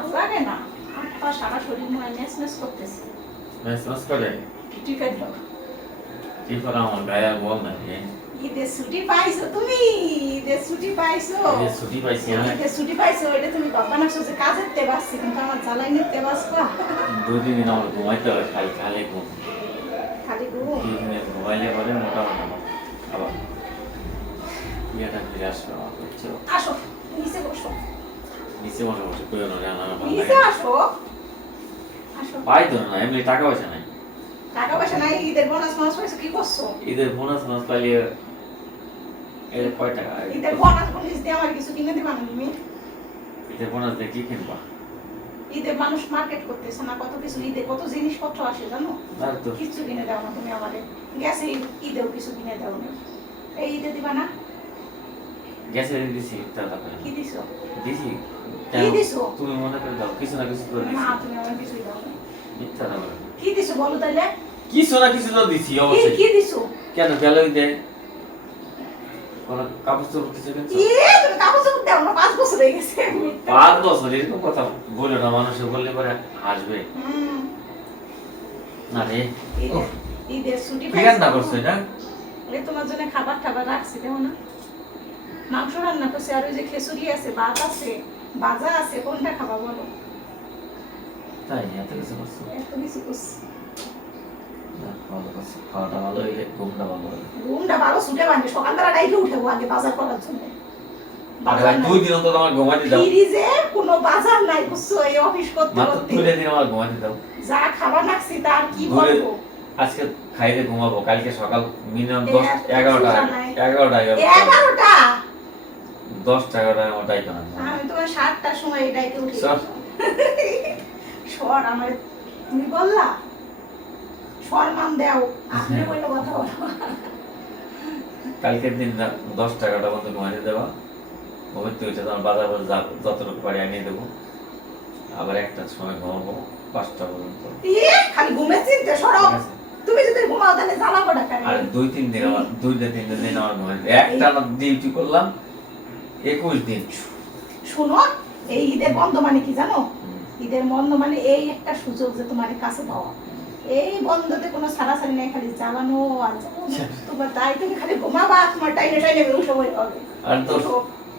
ভালো লাগে না। আমার সারা শরীর মনে হয় নেস করতেছে। মেসেজ করে টিপে দাও। কি করে আমার গায়ে বল না ঈদের ছুটি পাইছো তুমি, ঈদের ছুটি পাইছো। এই ছুটি পাইছি আমি ঈদের ছুটি পাইছো, এটা তুমি বাবা না সোজে কাজের তে বাসছি, কিন্তু আমার জ্বালাই নিতে বাসবা। দুই তিন দিন আমার ঘুমাইতে হয় খালি খালি ঘুম খালি ঘুম। দুই দিন ঘুমাইলে পরে মোটামুটি আবার ইয়েটা ফিরে আসবে আমার হচ্ছে আসো নিচে বসো, নিচে বসে বসে কইও না আমার ভালো নিচে লাগে আসো। আসো। পাই তো না এমনি টাকা পয়সা নাই টাকা পয়সা নাই, ঈদের বোনাস মাস পাইছো, কি করছো? ঈদের বোনাস মাস পাইলে এর কয় টাকা ঈদের বোনাস দিয়ে আমার কিছু কিনে দিবা না তুমি? ঈদের বোনাস দিয়ে কি কিনবা ঈদে মানুষ মার্কেট করতেছে না, কত কিছু ঈদে কত জিনিসপত্র আসে জানো, আর তো কিছু কিনে দাও না তুমি আমারে। গেছে ঈদেও কিছু কিনে দাও না, এই ঈদে দিবা না? গ্যাসে দিছি টাকা কি দিছো? দিছি কি দিছো? তুমি মনে করে দাও কিছু না কিছু করে দিছি না তুমি আমার কিছুই দাও না। মিথ্যা না বলো কি দিছো বলো তাইলে? কিছু না কিছু তো দিছি কি অবশ্যই কি দিছো? কেন গেলই দে কোন কাপড় চোপড় কিছু কিনছো তুমি কাপড় চোপড় দাও না, 5 বছর হয়ে গেছে। 5 বছর এরকম কথা বলো না, মানুষে বললে পরে হাসবে না রে ঈদের ছুটি কি রান্না করছো এটা এই তোমার জন্য খাবার টাবার রাখছি, দেখো না, মাংস রান্না করছি, আর ওই যে খিচুড়ি আছে, ভাত আছে, ভাজা আছে, কোনটা খাবা বলো? তাই এত কিছু করছো এত কিছু করছি। না, ভালো করছো খাওয়াটা ভালো হইলে ঘুমটা ভালো হইলে ঘুমটা ভালো ছুটে বাঁধে, সকালবেলা ডাইকে উঠেবো আগে বাজার করার জন্য। আর 2 দিন অন্তত আমার ঘুমাইতে দাও ফ্রিজে কোনো বাজার নাই, বুঝছো, এই অফিস করতে মাত্র করতে 2 দিন আমার ঘুমাইতে দাও যা খাবার রাখছি তার কি ঘুরে বলবো। আজকে খাইতে ঘুমাবো, কালকে সকাল মিনিমাম এ 10 11টা এগারোটা 10 11টা আমার ডাইক না আমি তোমার 7টার সময় এই ডাইকে উঠি। সর। সর আমার, তুমি বললা সম্মান দাও, আপনি বললে কথা বলো। কালকের দিন 10 11টা পর্যন্ত ঘুমাইতে দেবা, ঘুমাইতে উঠে তোমার বাজার বাজার যতটুকু পারি আনিয়ে দেবো, আবার একটার সময় ঘুমাবো 5টা পর্যন্ত। খালি ঘুমের চিন্তা সরো। ঠিক আছে? তুমি যদি ঘুমাও তাহলে জ্বালাবো না কেন? আর 2-3 দিন আমার 2-3 দিন আমার ঘুমাইতে একটা ডিউটি করলাম 21 দিন। শোনো, এই ঈদের বন্ধ মানে কি জানো? ঈদের বন্ধ মানে এই একটা সুযোগ যে তোমার কাছে পাওয়া। এই বন্ধতে কোনো ছাড়াছাড়ি নেই, খালি জ্বালানো আর জ্বালানো। তোমার তাই তুমি খালি ঘুমাবা, তোমার টাইনে টাইনে বেরো সময় হবে। আর তো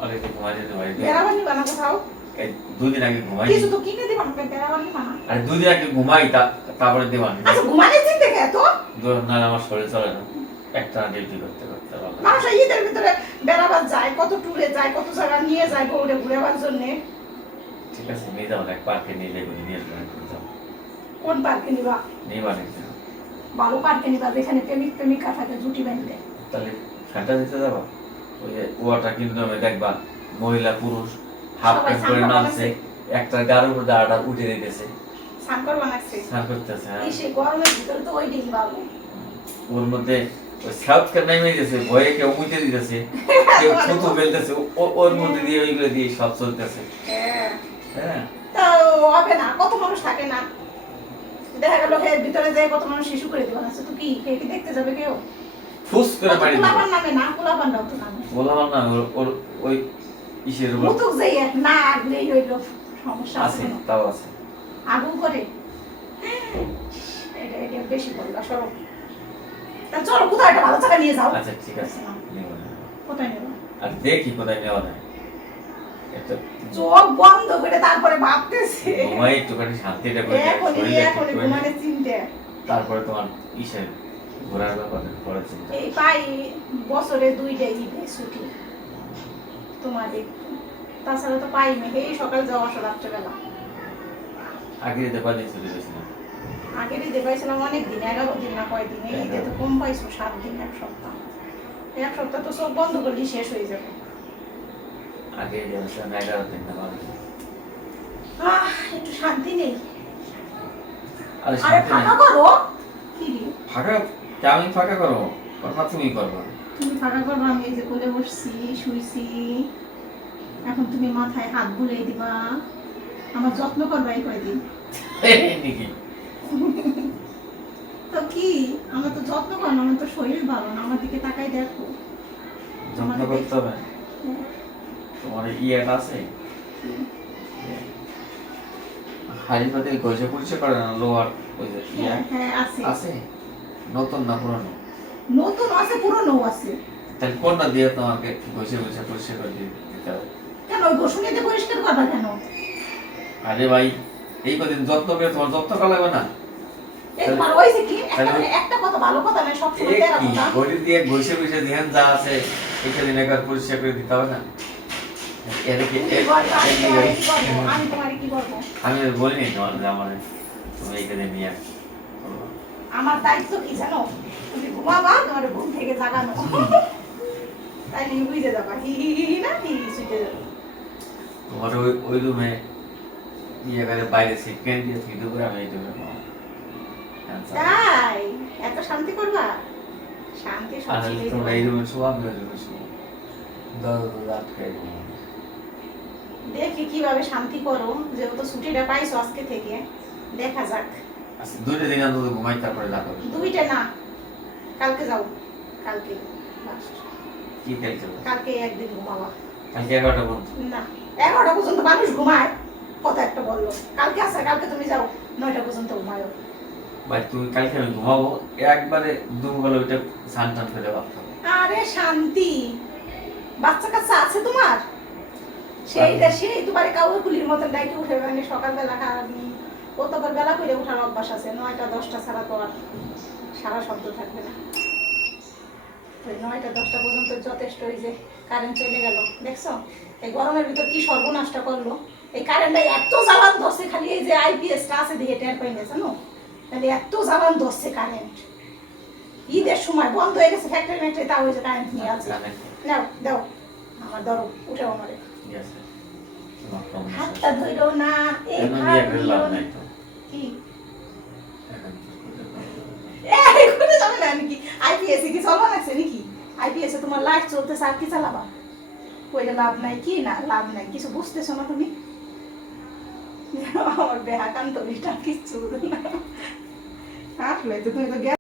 আরে কি ঘুমাইতে দেবো বেড়াবানি বানা কোথাও? এই 2 দিন আগে ঘুমাই কিছু তো কিনে দিবা না, বেড়াবানি বানা। আর 2 দিন আগে ঘুমাই তারপরে দেবানি আচ্ছা ঘুমানোর চিন্তা কে তো? না আমার শরীর চলে না একটা ডিউটি করতে করতে ভালো মানুষ ঈদের ভিতরে বেড়াবার যায়, কত ট্যুরে যায়, কত জায়গা নিয়ে যায় বউরে ঘুরেবার জন্য। ঠিক আছে নিয়ে যাও এক পার্কে নিয়ে যাবো নিয়ে আসবো যাও কোন পার্কে নিবা? নিয়ে বানিয়ে যাও ভালো পার্কে নিবা যেখানে প্রেমিক প্রেমিকা থাকে, জুটি বাঁধলে। তাহলে ফ্যানটা দিতে যাবা ওই যে ওয়াটার কিংডমে দেখবা মহিলা পুরুষ হাফ সবাই প্যান্ট করে সামনে নামছে, একটা গাড়ির উপর দাঁড়াটা উঠে দিতেছে স্নান করবা নাকছে। স্নান করতেছে এই সে গরমের ভিতরে তো ওই দিন ভালো। ওর মধ্যে ওই সাউথ কে নেমে গেছে ভয়ে কেউ মুইতে দিতেছে কেউ ছুতু ফেলতেছে ওর মধ্যে দিয়ে ওইগুলো দিয়ে সব চলতেছে হ্যাঁ তো হবে না, কত মানুষ থাকে না, দেখা গেল এর ভিতরে যায় কত মানুষ শিশু করে দিবা না, তো কি কে কি দেখতে যাবে কেউ? ফুস করে মারি দিবে পোলাপান নামে না, পোলাপান দাও তো নামে বললাম না ওর ওই ইসের উপর মুতুক যাই না আগলেই হইলো, সমস্যা আছে আছে তাও আছে আগুন করে। এটা বেশি বললা, সরো। তা চলো কোথাও একটা ভালো জায়গা নিয়ে যাও। আচ্ছা ঠিক আছে নেব না কোথায় নেবো? আর দেখি কোথায় নেওয়া যায় একটা চোখ বন্ধ করে তারপরে ভাবতেছে ঘুমাই একটুখানি শান্তিটা করে এখন ঘুমানোর চিন্তা। তারপরে তোমার ইসের ঘোরার ব্যাপারে পরে চিন্তা এই পাই বছরে 2টা ঈদে ছুটি তোমার একটু, তাছাড়া তো পাই না, এই সকাল যাওয়া আসা রাত্রেবেলা। আগে যেতে পারি চলে গেছিলাম আগের ঈদে পাইছিলাম অনেক দিন, 11 দিন না কয়দিন, এই ঈদে তো কম পাইছো, 7 দিন, 1 সপ্তাহ। 1 সপ্তাহ তো সব বন্ধ করলেই শেষ হয়ে যাবে। আগে গেছিলাম 11 দিন না একটু শান্তি নেই। আরে আরে শান্তি ফাঁকা নাই করো। কি রে? ফাঁকা আমি ফাঁকা করো কথা তুমি করবা তুমি ফাঁকা করবো, আমি এই যে কোলে বসছি, শুইছি, এখন তুমি মাথায় হাত বুলিয়ে দিবা, আমার যত্ন করবা এই কয়দিন। নাকি তো কি আমার তো যত্ন করো না, আমার তো শরীর ভালো না, আমার দিকে তাকাই দেখো। যত্ন করতে হবে তোমার ইয়েটা আছে হাড়ি পাতে ঘষে পরিষ্কার করে না লোহার ওই যে ইয়া হ্যাঁ আছে আছে নতুন না পুরানো? নতুন আছে পুরনো আছে। তাহলে কোনটা দিয়ে তোমাকে ঘষে ঘষে পরিষ্কার করে দিতে হবে? কেন ওই ঘষুনি দিয়ে পরিষ্কার করবা কেন? আরে ভাই এই কদিন যত্ন করে তোমার যত্ন করা লাগবে না? এই তোমার ওই যে কি তাহলে একটা কথা ভালো কথা না সব সময় এ তেরা কি কথা। ঘড়ি দিয়ে ঘষে ঘষে ধ্যান যা আছে এটা দিন একবার পরিষ্কার করে দিতে হবে না? এটা কি তুমি বলবা, আমি তোমারে কি করবো? আমি তোমারে কি করবো? আমি বলিনি তোমার যে আমার তুমি এখানে নিয়ে আসো। আমার দায়িত্ব কি জানো? তুমি ঘুমাবা, তোমার ঘুম থেকে জাগানো। তাইলে বুঝে যাবা হি হি হি হি না হি হি ছুটে যাবে। তোমার ওই রুমে ইয়ে করে বাইরে সিট কিনে দিয়ে ভিডিও করে আমি এই রুমে তাই এত শান্তি করবা? শান্তি সব আর ছেড়ে তোমরা দেবা। এই রুমে শোয়া আমি ওই রুমে শোয়া দরজা আটকাই দেবো। দেখি কিভাবে শান্তি করো, যেহেতু ছুটিটা পাইছো আজকে থেকে, দেখা যাক। আচ্ছা দুইটা দিন অন্তত ঘুমাই তারপরে যা করবে। দুইটা না, কালকে যাও, কালকে last। কি খেলতে হবে? কালকে একদিন ঘুমাবা। কালকে 11টা পর্যন্ত না 11টা পর্যন্ত মানুষ ঘুমায়, কত একটা বললো। কালকে আসা, কালকে তুমি যাও 9টা পর্যন্ত ঘুমায়ো। ভাই তুমি কালকে আমি ঘুমাবো একবারে দুপুরবেলা ওইটা স্নান টান করে ভাবতে হবে। আরে শান্তি, বাচ্চা কাচ্চা আছে তোমার? সেই তোমার কাউকে কুলির মতন ডাইকে উঠে মানে সকালবেলা ও তো আবার বেলা করে উঠার অভ্যাস আছে, 9টা 10টা ছাড়া তো আর সারা শব্দ থাকবে না। ওই 9টা 10টা পর্যন্ত যথেষ্ট। এই যে কারেন্ট চলে গেল, দেখছো এই গরমের ভিতর কি সর্বনাশটা করলো। এই কারেন্টটা এত জ্বালান ধরছে, খালি এই যে আইপিএসটা আছে দিকে টের পাই না জানো, তাহলে এত জ্বালান ধরছে কারেন্ট। ঈদের সময় বন্ধ হয়ে গেছে ফ্যাক্টরি ম্যাক্টরি, তাও ওই যে কারেন্ট নিয়ে আছে। নাও দাও আমার ধরো, উঠেও আমারে ঠিক আছে তোমার কম হাতটা ধইরো না, এই এমন ভাই ইয়ে করে লাভ নাই তো। কি এখন এই কোনে যাবে না নাকি? আইপিএস কি চলবা লাগছে নাকি? আইপিএস এ তোমার লাইট চলতেছে, আর কি চালাবা? কইলে লাভ নাই, কি না লাভ নাই, কিছু বুঝতেছো না তুমি? আমার বেহাকান্ত বিটা কিচ্ছু না। আসলে তো তুমি তো